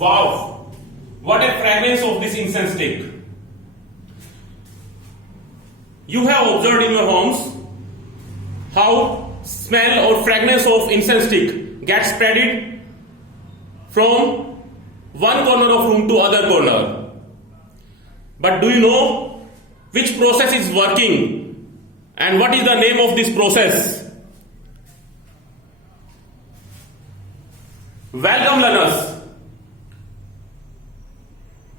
Wow, what a fragrance of this incense stick. You have observed in your homes how smell or fragrance of incense stick gets spreaded from one corner of room to other corner. But do you know which process is working and what is the name of this process? Welcome learners.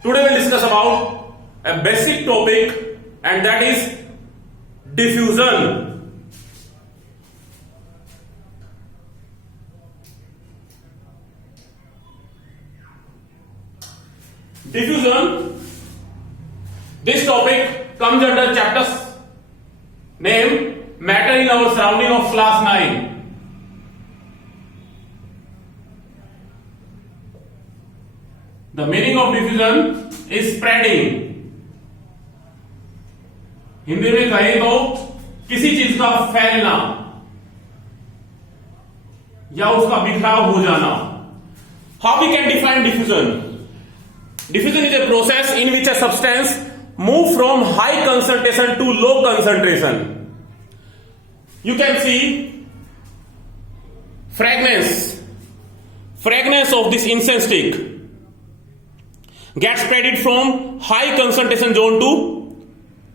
Today we'll discuss about a basic topic, and that is diffusion. Diffusion. This topic comes under chapters named Matter in Our Surrounding of Class 9. The meaning of diffusion is spreading. Hindi में कहें तो किसी चीज का फैलना या उसका बिखराव हो जाना. How we can define diffusion? Diffusion is a process in which a substance moves from high concentration to low concentration. You can see fragrance of this incense stick gets spreaded from high concentration zone to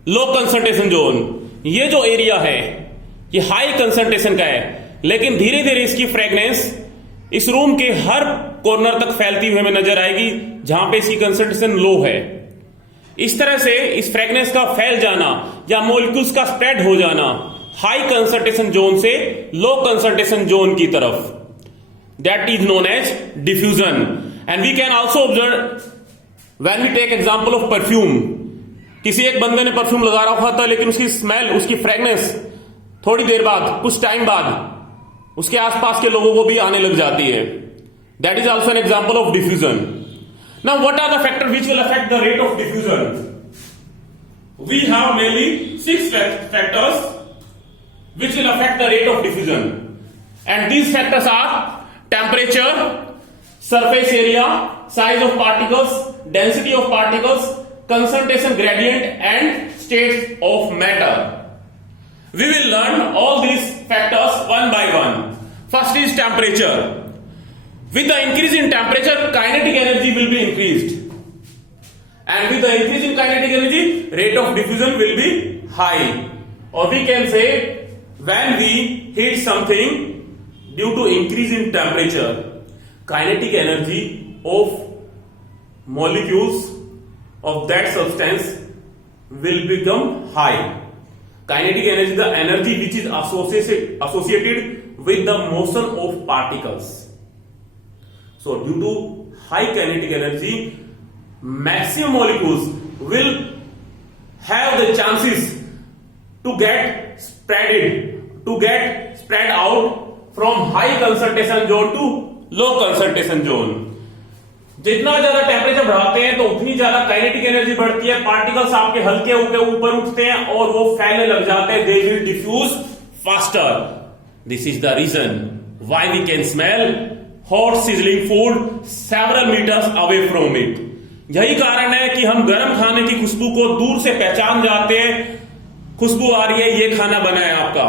low concentration zone. ये जो area है ये high concentration का है, लेकिन धीरे धीरे इसकी फ्रेगनेंस इस रूम के हर कॉर्नर तक फैलती हुई हमें नजर आएगी जहां पे इसकी कंसंट्रेशन लो है. इस तरह से इस फ्रेगनेंस का फैल जाना या मॉलिक्यूल्स का स्प्रेड हो जाना हाई कंसंट्रेशन जोन से लो कंसंट्रेशन जोन की तरफ, that is known as diffusion. And we can also observe when we take example of perfume. किसी एक बंदे ने परफ्यूम लगा रखा था, लेकिन उसकी स्मेल, उसकी फ्रेगनेंस थोड़ी देर बाद, कुछ टाइम बाद उसके आसपास के लोगों को भी आने लग जाती है. That is also an example of diffusion. Now what are the factor which will affect the rate of diffusion? We have mainly 6 factors which will affect the rate of diffusion, and these factors are temperature, surface area, size of particles, density of particles, concentration gradient, and states of matter. We will learn all these factors one by one. First is temperature. With the increase in temperature, kinetic energy will be increased, and with the increase in kinetic energy, rate of diffusion will be high. Or we can say, when we heat something, due to increase in temperature, kinetic energy of molecules of that substance will become high. Kinetic energy, the energy which is associated with the motion of particles. So due to high kinetic energy, maximum molecules will have the chances to get spread out from high concentration zone to low concentration zone. जितना ज्यादा temperature बढ़ाते हैं तो उतनी ज्यादा kinetic energy बढ़ती है. Particles आपके हल्के ऊपर उठते हैं और वो फैलने लग जाते हैं. They will diffuse faster. This is the reason why we can smell hot sizzling food several metres away from it. यही कारण है कि हम गर्म खाने की खुशबू को दूर से पहचान जाते हैं. खुशबू आ रही है, ये खाना बना है आपका.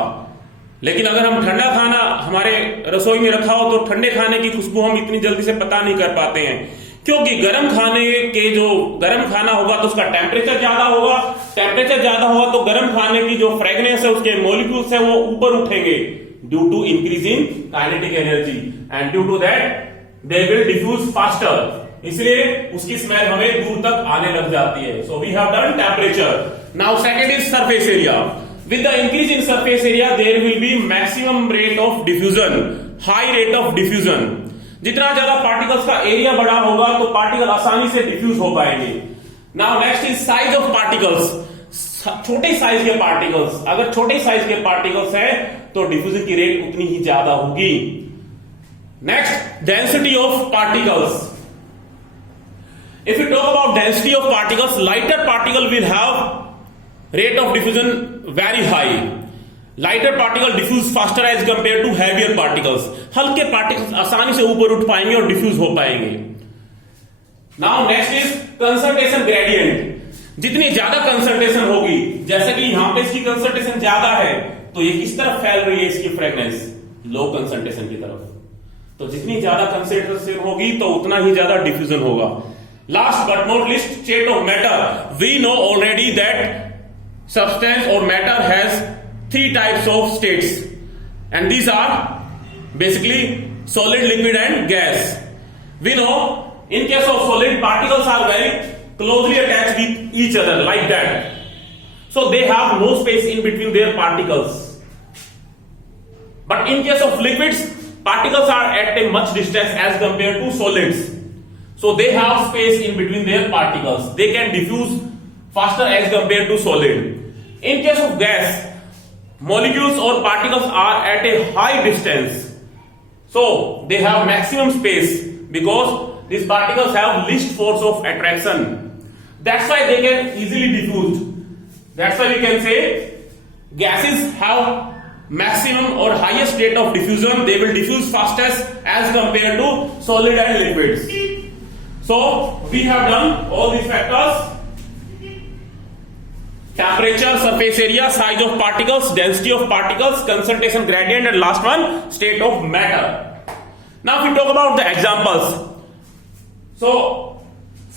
लेकिन अगर हम ठंडा खाना हमारे रसोई में रखा हो तो ठंडे खाने की खुशबू हम इतनी जल्दी से पता नहीं कर पाते हैं, क्योंकि गर्म खाना होगा तो उसका टेम्परेचर ज्यादा होगा. टेम्परेचर ज्यादा होगा तो गर्म खाने की जो फ्रेगनेंस है, उसके मॉलिक्यूल्स है, वो ऊपर उठेंगे due to increase in kinetic energy, and due to that they will diffuse faster. इसलिए उसकी स्मेल हमें दूर तक आने लग जाती है. So we have done temperature. Now second is surface area. With the increase in surface area, there will be maximum rate of diffusion, high rate of diffusion. जितना ज्यादा पार्टिकल्स का एरिया बड़ा होगा तो पार्टिकल आसानी से डिफ्यूज हो पाएंगे. Now next is size of particles. छोटे साइज के पार्टिकल्स, अगर छोटे साइज के पार्टिकल्स है तो डिफ्यूजन की रेट उतनी ही ज्यादा होगी. Next, density of particles. If you talk about density of particles, lighter particle will have rate of diffusion very high. Lighter particle diffuse faster as compared to heavier particles. हल्के particles आसानी से ऊपर उठ पाएंगे और diffuse हो पाएंगे. Now next is concentration gradient. जितनी ज्यादा कंसंट्रेशन होगी, जैसे कि यहां पे इसकी कंसंट्रेशन ज्यादा है, तो ये किस तरफ फैल रही है इसकी फ्रेग्रेंस? लो कंसंट्रेशन की तरफ। तो जितनी ज्यादा कंसंट्रेशन होगी तो उतना ही ज्यादा डिफ्यूजन होगा। Last but not least, state of matter. We know already that substance or matter has three types of states, and these are basically solid, liquid and gas. We know in case of solid, particles are very closely attached with each other like that, so they have no space in between their particles. But in case of liquids, particles are at a much distance as compared to solids, so they have space in between their particles. They can diffuse faster as compared to solid. In case of gas, molecules or particles are at a high distance, so they have maximum space because these particles have least force of attraction. That's why they can easily diffuse. That's why we can say gases have maximum or highest rate of diffusion. They will diffuse fastest as compared to solid and liquids. So we have done all these factors: temperature, surface area, size of particles, density of particles, concentration gradient, and last one, state of matter. Now if we talk about the examples. So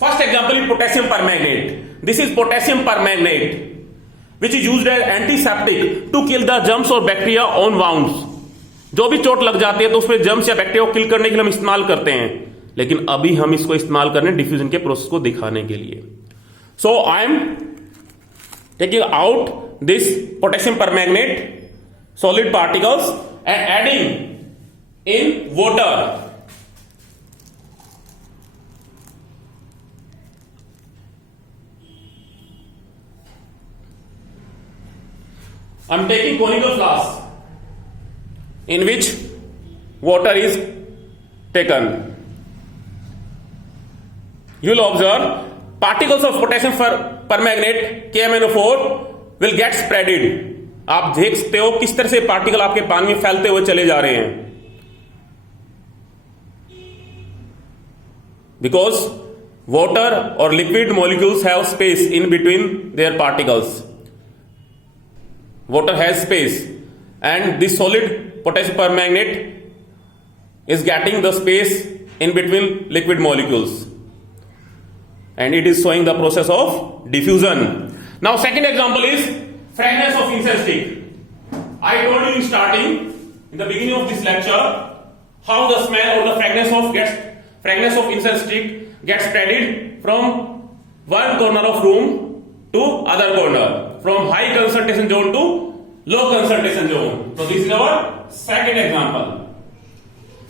first example is potassium permanganate. This is potassium permanganate, which is used as antiseptic to kill the germs or bacteria on wounds. जो भी चोट लग जाती है तो उसमें germs या bacteria को किल करने के लिए हम इस्तेमाल करते हैं, लेकिन अभी हम इसको इस्तेमाल कर रहे हैं डिफ्यूजन के प्रोसेस को दिखाने के लिए. So I am taking out this potassium permanganate solid particles and adding in water. I am taking conical flask in which water is taken. You will observe particles of potassium permanganate KMnO4 will get spreaded. आप देख सकते हो किस तरह से particle आपके पानी में फैलते हुए चले जा रहे हैं, because water or liquid molecules have space in between their particles. Water has space, and this solid potassium permanganate is getting the space in between liquid molecules, and it is showing the process of diffusion. Now second example is fragrance of incense stick. I told you in starting, in the beginning of this lecture, how the smell or the fragrance of incense stick gets spreaded from one corner of room to other corner, from high concentration zone to low concentration zone. So this is our second example.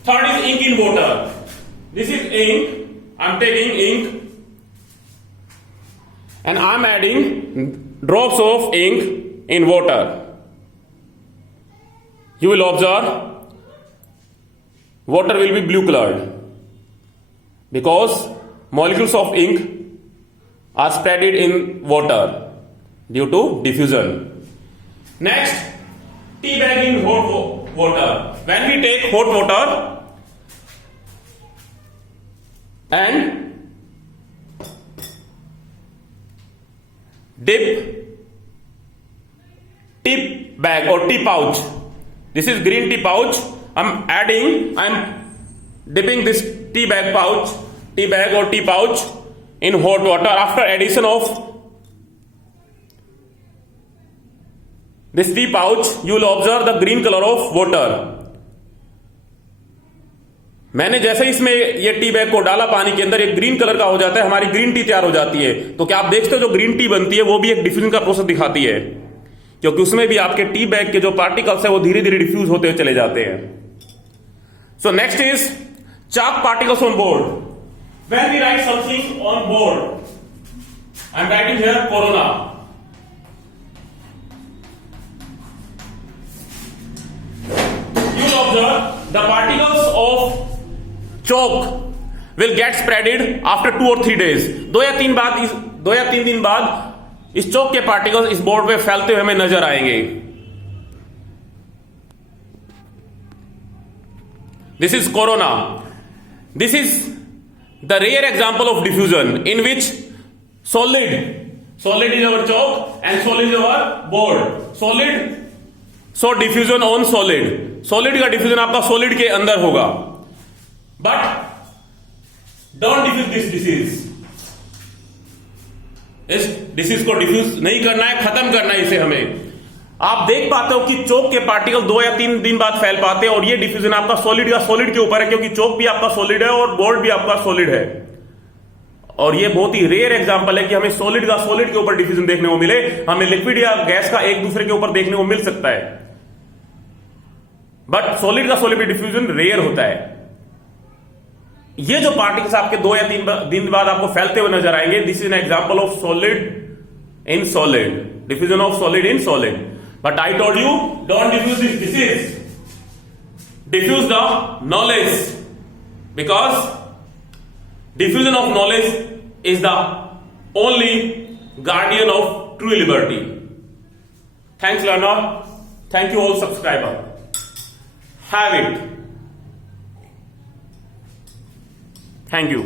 Third is ink in water. This is ink. I'm taking ink and I'm adding drops of ink in water. You will observe water will be blue colored because molecules of ink are spreaded in water due to diffusion. Next, tea bag in hot water. When we take hot water and dip tea bag or tea pouch. This is green tea pouch. I'm dipping this tea bag or tea pouch in hot water. After addition of this tea pouch, you will observe the green color of water. मैंने जैसे इसमें ये tea bag को डाला पानी के अंदर, एक ग्रीन कलर का हो जाता है, हमारी ग्रीन टी तैयार हो जाती है. तो क्या आप देखते हो जो ग्रीन टी बनती है वो भी एक डिफ्यूजन का प्रोसेस दिखाती है, क्योंकि उसमें भी आपके टी बैग के जो पार्टिकल्स है वो धीरे धीरे डिफ्यूज होते हुए चले जाते हैं. So next is chalk particles on board. When we write something on board, I am writing here corona. You will observe the particles of chalk will get spreaded after 2 or 3 days. 2 या 3 दिन बाद इस चौक के particles इस board पे फैलते हुए हमें नजर आएंगे. This is corona. This is the rare example of diffusion in which solid is our chalk and solid is our board. So diffusion on solid का diffusion आपका solid के अंदर होगा, but don't diffuse this disease. इस disease को diffuse नहीं करना है, खत्म करना है इसे हमें। आप देख पाते हो कि चोक के पार्टिकल 2 या 3 दिन बाद फैल पाते हैं, और ये डिफ्यूजन आपका सॉलिड का सॉलिड के ऊपर है, क्योंकि चोक भी आपका सॉलिड है और बोर्ड भी आपका सॉलिड है। और ये बहुत ही रेयर एग्जांपल है कि हमें सॉलिड का सॉलिड के ऊपर डिफ्यूजन देखने को मिले। हमें लिक्विड या गैस का एक दूसरे के ऊपर देखने को मिल सकता है, बट सॉलिड का सॉलिड डिफ्यूजन रेयर होता है। ये जो पार्टिकल्स आपके 2 या 3 दिन बाद आपको फैलते हुए नजर आएंगे, this is an example of solid in solid, diffusion of solid in solid. But I told you, don't diffuse this disease. Diffuse the knowledge, because diffusion of knowledge is the only guardian of true liberty. Thanks, learner. Thank you all, subscriber. Have it. Thank you.